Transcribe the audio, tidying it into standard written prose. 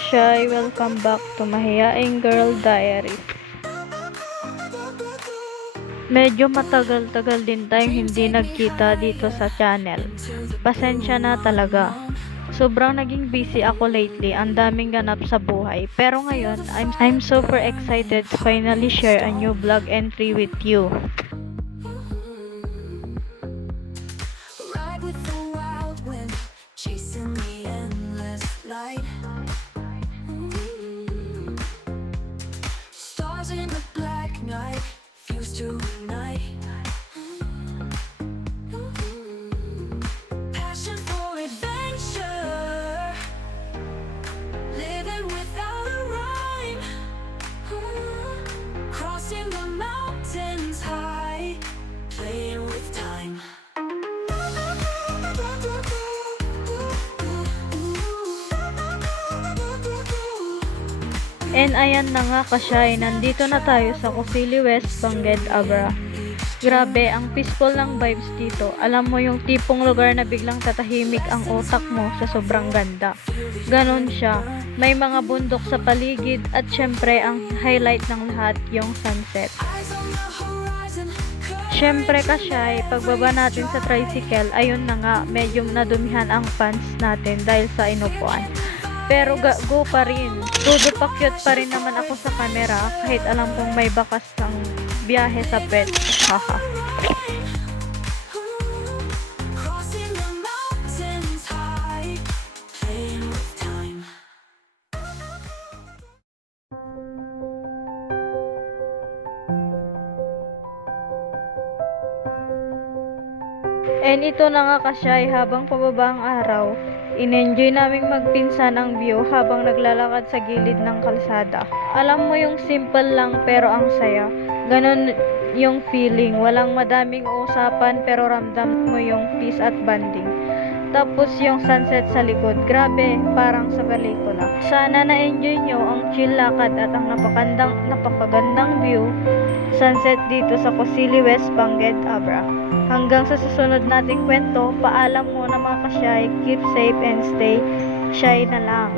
ka-shy, welcome back to Mahiyaing Girl Diary. Medyo matagal-tagal din tayong hindi nagkita dito sa channel. Pasensya na talaga. Sobrang naging busy ako lately, ang daming ganap sa buhay. Pero ngayon, I'm super excited to finally share a new vlog entry with you. Ride with the wild wind, chasing the endless light. Stars in the black night, fuse to night. Passion for adventure, living without a rhyme. Crossing the mountains high, playing with time. And ayan na nga ka-shy, nandito na tayo sa Cosili West, Benguet, Abra. Grabe, ang peaceful ng vibes dito. Alam mo yung tipong lugar na biglang tatahimik ang utak mo sa sobrang ganda. Ganon siya. May mga bundok sa paligid at syempre ang highlight ng lahat yung sunset. Eyes on the horizon, Syempre ka-shy, pagbaba natin sa tricycle, ayun na nga, medyo nadumihan ang pants natin dahil sa inupuan. Pero go pa rin. Todo pa cute pa rin naman ako sa camera kahit alam kong may bakas ng biyahe sa pet. Haha. crossing the mountains high, playing with time. And ito na nga ka-shy, habang pababa ang araw, in-enjoy naming magpinsan ang view habang naglalakad sa gilid ng kalsada. Alam mo yung simple lang pero ang saya. Ganon yung feeling. Walang madaming usapan pero ramdam mo yung peace at bonding. Tapos yung sunset sa likod, grabe, parang sa pelikula. Sana na-enjoy nyo ang chill lakad at ang napakagandang view sunset dito sa Cosili West, Benguet, Abra. Hanggang sa susunod nating kwento, paalam muna mga ka-shy, keep safe and stay shy na lang.